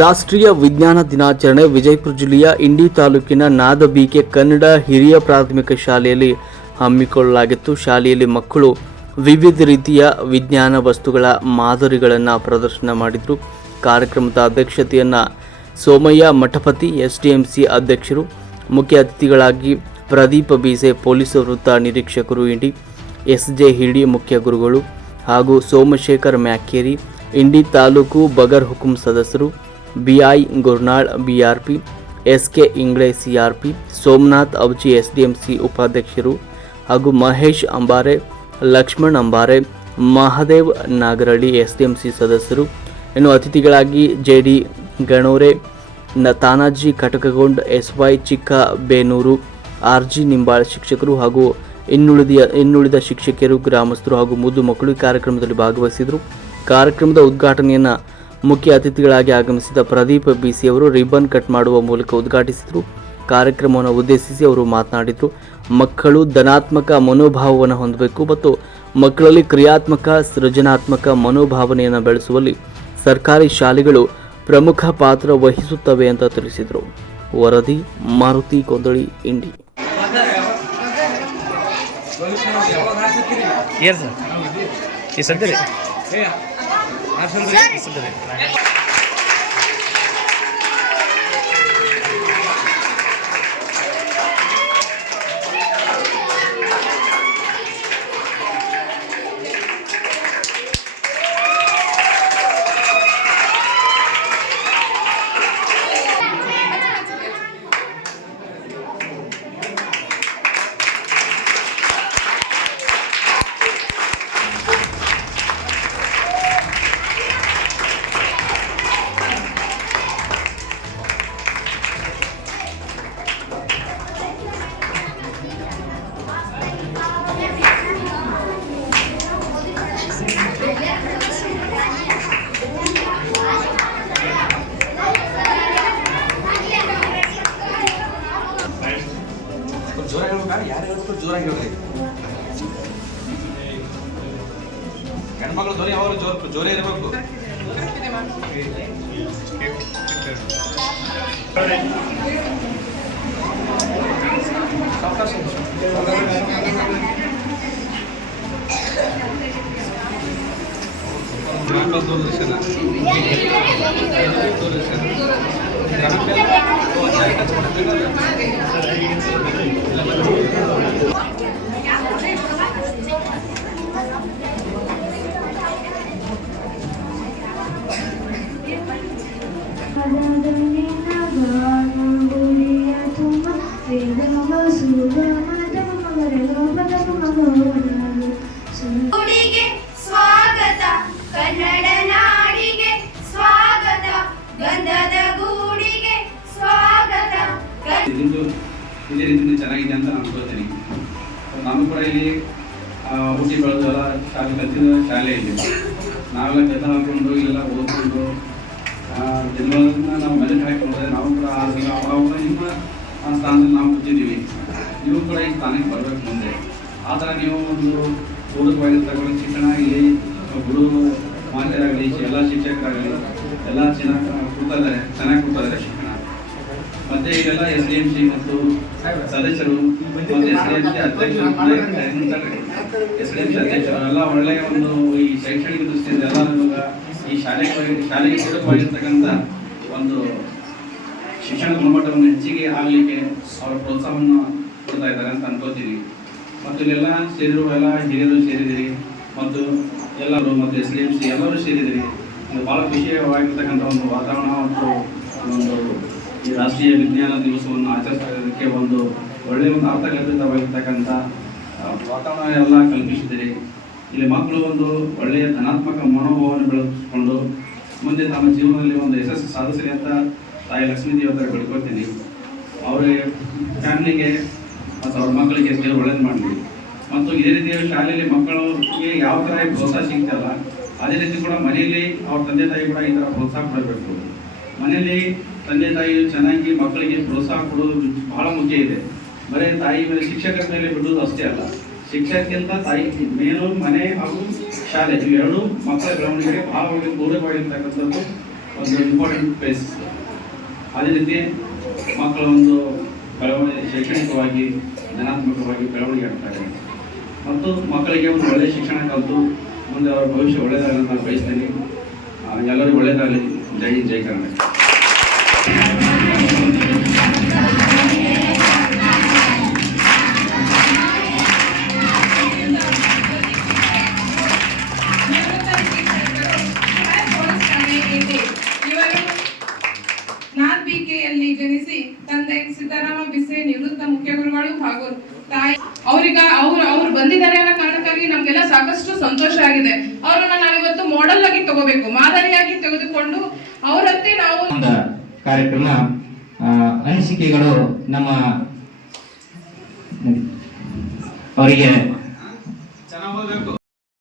ರಾಷ್ಟ್ರೀಯ ವಿಜ್ಞಾನ ದಿನಾಚರಣೆ ವಿಜಯಪುರ ಜಿಲ್ಲೆಯ ಇಂಡಿ ತಾಲೂಕಿನ ನಾದಬೀಕೆ ಕನ್ನಡ ಹಿರಿಯ ಪ್ರಾಥಮಿಕ ಶಾಲೆಯಲ್ಲಿ ಹಮ್ಮಿಕೊಳ್ಳಲಾಗಿತ್ತು. ಶಾಲೆಯಲ್ಲಿ ಮಕ್ಕಳು ವಿವಿಧ ರೀತಿಯ ವಿಜ್ಞಾನ ವಸ್ತುಗಳ ಮಾದರಿಗಳನ್ನು ಪ್ರದರ್ಶನ ಮಾಡಿದರು. ಕಾರ್ಯಕ್ರಮದ ಅಧ್ಯಕ್ಷತೆಯನ್ನು ಸೋಮಯ್ಯ ಮಠಪತಿ, ಎಸ್ಡಿಎಂಸಿ ಅಧ್ಯಕ್ಷರು, ಮುಖ್ಯ ಅತಿಥಿಗಳಾಗಿ ಪ್ರದೀಪ ಬೀಸೆ, ಪೊಲೀಸ್ ವೃತ್ತ ನಿರೀಕ್ಷಕರು, ಇಂಡಿ ಎಸ್ ಜೆ ಹಿಡಿ ಮುಖ್ಯ ಗುರುಗಳು ಹಾಗೂ ಸೋಮಶೇಖರ್ ಮ್ಯಾಕೇರಿ, ಇಂಡಿ ತಾಲೂಕು ಬಗರ್ ಹುಕುಂ ಸದಸ್ಯರು BI Gurnal, BRP, SK Ingle CRP, Somnath Avaji SDMC ಉಪಾಧ್ಯಕ್ಷರು ಹಾಗೂ ಮಹೇಶ್ ಅಂಬಾರೆ, ಲಕ್ಷ್ಮಣ್ ಅಂಬಾರೆ, ಮಹಾದೇವ್ ನಾಗರಳ್ಳಿ, ಎಸ್ಡಿಎಂಸಿ ಸದಸ್ಯರು. ಇನ್ನು ಅತಿಥಿಗಳಾಗಿ ಜೆ ಡಿ ಗಣೋರೆ ನ Tanaji Katakagond S Y Chikka Benur R G Nimbal ಶಿಕ್ಷಕರು ಹಾಗೂ ಇನ್ನುಳಿದ ಇನ್ನುಳಿದ ಶಿಕ್ಷಕಿಯರು, ಗ್ರಾಮಸ್ಥರು ಹಾಗೂ ಮುದ್ದು ಮಕ್ಕಳು ಕಾರ್ಯಕ್ರಮದಲ್ಲಿ ಭಾಗವಹಿಸಿದರು. ಕಾರ್ಯಕ್ರಮದ ಉದ್ಘಾಟನೆಯನ್ನು ಮುಖ್ಯ ಅತಿಥಿಗಳಾಗಿ ಆಗಮಿಸಿದ ಪ್ರದೀಪ್ ಬಿಸಿ ಅವರು ರಿಬ್ಬನ್ ಕಟ್ ಮಾಡುವ ಮೂಲಕ ಉದ್ಘಾಟಿಸಿದರು. ಕಾರ್ಯಕ್ರಮವನ್ನು ಉದ್ದೇಶಿಸಿ ಅವರು ಮಾತನಾಡಿದರು. ಮಕ್ಕಳು ಧನಾತ್ಮಕ ಮನೋಭಾವವನ್ನು ಹೊಂದಬೇಕು ಮತ್ತು ಮಕ್ಕಳಲ್ಲಿ ಕ್ರಿಯಾತ್ಮಕ, ಸೃಜನಾತ್ಮಕ ಮನೋಭಾವನೆಯನ್ನು ಬೆಳೆಸುವಲ್ಲಿ ಸರ್ಕಾರಿ ಶಾಲೆಗಳು ಪ್ರಮುಖ ಪಾತ್ರ ವಹಿಸುತ್ತವೆ ಅಂತ ತಿಳಿಸಿದರು. ವರದಿ, ಮಾರುತಿ ಕೊಂದಳಿ, ಇಂಡಿ. ಸರ್? ಈ ಹೆಣ್ಮಕ್ಳು ಧ್ವನಿ ಯಾವಾಗಲೂ ಜೋರ್ ಜೋರೇ ಇರಬೇಕು ಗೂಡಿಗೆ ಸ್ವಾಗತ ಇದೇ ರೀತಿಯಿಂದ ಚೆನ್ನಾಗಿದೆ ಅಂತ ನಾನು ಅನ್ಕೊಳ್ತೀನಿ. ನಾನು ಕೂಡ ಇಲ್ಲಿ ಹುಟ್ಟಿ ಬೆಳೆದು ಎಲ್ಲ ಶಾಲೆ ಕಲಿತಿದ ಶಾಲೆ ಇಲ್ಲಿ ನಾವೆಲ್ಲ ಕಥ ಹಾಕೊಂಡು ಇಲ್ಲೆಲ್ಲ ಓದ್ಕೊಂಡು ಜನಗಳನ್ನ ನಾವು ಮೆಲೆಟ್ ಹಾಕೊಂಡ್ರೆ ನಾವು ಕೂಡ ಅವಾಗ ನಿಮ್ಮ ಆ ಸ್ಥಾನದಲ್ಲಿ ನಾವು ಕೂತಿದ್ದೀವಿ. ನೀವು ಕೂಡ ಈ ಸ್ಥಾನಕ್ಕೆ ಬರಬೇಕು ಮುಂದೆ. ಆ ಥರ ನೀವು ಒಂದು ಪೂರಕವಾಗಿರ್ತಕ್ಕಂಥ ಶಿಕ್ಷಣ ಆಗಲಿ ಗುರು ಮಾನ್ಯರಾಗಲಿ ಎಲ್ಲ ಶಿಕ್ಷಕರಾಗಲಿ ಎಲ್ಲ ಚೆನ್ನಾಗಿ ಕೂತಾರೆ ಚೆನ್ನಾಗಿ ಕೂತಾರೆ ಶಿಕ್ಷಣ. ಮತ್ತೆ ಈಗೆಲ್ಲ ಎಸ್ ಡಿ ಎಂ ಸಿ ಮತ್ತು ಸದಸ್ಯರು ಮತ್ತು ಎಸ್ ಡಿ ಎಂ ಸಿ ಅಧ್ಯಕ್ಷರು ಎಸ್ ಡಿ ಎಂ ಸಿ ಅಧ್ಯಕ್ಷರು ಎಲ್ಲ ಒಳ್ಳೆಯ ಒಂದು ಈ ಶೈಕ್ಷಣಿಕ ದೃಷ್ಟಿಯಿಂದ ಎಲ್ಲ ನಮ್ಗೆ ಈ ಶಾಲೆಗೆ ಶಾಲೆಗೆ ಪೂರಕವಾಗಿರ್ತಕ್ಕಂಥ ಒಂದು ಶಿಕ್ಷಣ ಗುಣಮಟ್ಟವನ್ನು ಹೆಚ್ಚಿಗೆ ಆಗಲಿಕ್ಕೆ ಅವರ ಪ್ರೋತ್ಸಾಹವನ್ನು ಕೊಡ್ತಾ ಇದ್ದಾರೆ ಅಂತ ಅನ್ಕೋತೀವಿ. ಮತ್ತು ಇಲ್ಲೆಲ್ಲ ಸೇರಿರುವ ಎಲ್ಲ ಹಿರಿಯರು ಸೇರಿದಿರಿ ಮತ್ತು ಎಲ್ಲರೂ ಮತ್ತು ಎಸ್ ಡಿ ಎಂ ಸಿ ಎಲ್ಲರೂ ಸೇರಿದಿರಿ ಇದು ಭಾಳ ವಿಷಯವಾಗಿರ್ತಕ್ಕಂಥ ಒಂದು ವಾತಾವರಣ ಮತ್ತು ಒಂದು ಈ ರಾಷ್ಟ್ರೀಯ ವಿಜ್ಞಾನ ದಿವಸವನ್ನು ಆಚರಿಸೋದಕ್ಕೆ ಒಂದು ಒಳ್ಳೆಯ ಒಂದು ಅರ್ಥಗರ್ಭಿತವಾಗಿರ್ತಕ್ಕಂಥ ಕಲ್ಪಿತವಾಗಿರ್ತಕ್ಕಂಥ ವಾತಾವರಣ ಎಲ್ಲ ಕಲ್ಪಿಸಿದಿರಿ ಇಲ್ಲಿ ಮಕ್ಕಳು ಒಂದು ಒಳ್ಳೆಯ ಧನಾತ್ಮಕ ಮನೋಭಾವನೆ ಬೆಳೆಸ್ಕೊಂಡು ಮುಂದೆ ತಮ್ಮ ಜೀವನದಲ್ಲಿ ಒಂದು ಯಶಸ್ಸು ಸಾಧಿಸಲಿ ಅಂತ ತಾಯಿ ಲಕ್ಷ್ಮೀ ದೇವತರ ಬೆಳ್ಕೊಳ್ತೀನಿ ಅವರ ಫ್ಯಾಮಿಲಿಗೆ ಮತ್ತು ಅವ್ರ ಮಕ್ಕಳಿಗೆ ಕೆಲವು ಒಳ್ಳೇದು ಮಾಡಲಿ. ಮತ್ತು ಇದೇ ರೀತಿಯಲ್ಲಿ ಶಾಲೆಯಲ್ಲಿ ಮಕ್ಕಳಿಗೆ ಯಾವ ಥರ ಪ್ರೋತ್ಸಾಹ ಸಿಗ್ತಲ್ಲ ಅದೇ ರೀತಿ ಕೂಡ ಮನೆಯಲ್ಲಿ ಅವ್ರ ತಂದೆ ತಾಯಿ ಕೂಡ ಈ ಥರ ಪ್ರೋತ್ಸಾಹ ಕೊಡಬೇಕು. ಮನೆಯಲ್ಲಿ ತಂದೆ ತಾಯಿ ಚೆನ್ನಾಗಿ ಮಕ್ಕಳಿಗೆ ಪ್ರೋತ್ಸಾಹ ಕೊಡೋದು ಬಹಳ ಮುಖ್ಯ ಇದೆ. ಬರೀ ತಾಯಿ ಮೇಲೆ ಶಿಕ್ಷಕರ ಮೇಲೆ ಬಿಡೋದು ಅಷ್ಟೇ ಅಲ್ಲ. ಶಿಕ್ಷಕಕ್ಕಿಂತ ತಾಯಿ ಮೇನು ಮನೆ ಹಾಗೂ ಶಾಲೆ ಇವೆರಡೂ ಮಕ್ಕಳ ಬೆಳವಣಿಗೆಗೆ ಬಹಳ ಪೂರಕವಾಗಿರ್ತಕ್ಕಂಥದ್ದು ಒಂದು ಇಂಪಾರ್ಟೆಂಟ್ ಪ್ಲೇಸ್ ಅದೇ ರೀತಿ ಮಕ್ಕಳ ಒಂದು ಬೆಳವಣಿಗೆ, ಶೈಕ್ಷಣಿಕವಾಗಿ, ಧನಾತ್ಮಕವಾಗಿ ಬೆಳವಣಿಗೆ ಆಗ್ತಾರೆ ಮತ್ತು ಮಕ್ಕಳಿಗೆ ಒಂದು ಒಳ್ಳೆಯ ಶಿಕ್ಷಣ ಕಲಿತು ಮುಂದೆ ಅವರ ಭವಿಷ್ಯ ಒಳ್ಳೆಯದಾಗಲಿ ಅಂತ ಬಯಸ್ತೀನಿ. ಎಲ್ಲರಿಗೂ ಒಳ್ಳೆಯದಾಗಲಿ ಜೈ ಜೈ ಕರ್ನಾಟಕ. ನಾರ್ಬಿಕೆಯಲ್ಲಿ ಜನಿಸಿ ತಂದೆ ಸಿದ್ದರಾಮ ಬಿಸೆ ನಿವೃತ್ತ ಮುಖ್ಯ ಗುರುಗಳು ಹಾಗೂ ತಾಯಿ ಅವ್ರಿಗ ಅವ್ರು ಅವ್ರು ಬಂದಿದ್ದಾರೆ ಅನ್ನೋ ಕಾರಣಕ್ಕಾಗಿ ನಮ್ಗೆಲ್ಲ ಸಾಕಷ್ಟು ಸಂತೋಷ ಆಗಿದೆ. ಅವರನ್ನ ನಾವಿವತ್ತು ಮಾಡೆಲ್ ಆಗಿ ತಗೋಬೇಕು ಮಾದರಿಯಾಗಿ ತೆಗೆದುಕೊಂಡು ಅವರಂತೆ ನಾವು ಒಂದು ಕಾರ್ಯಕ್ರಮ ಅನಿಸಿಕೆಗಳು ನಮ್ಮ ಅವರಿಗೆ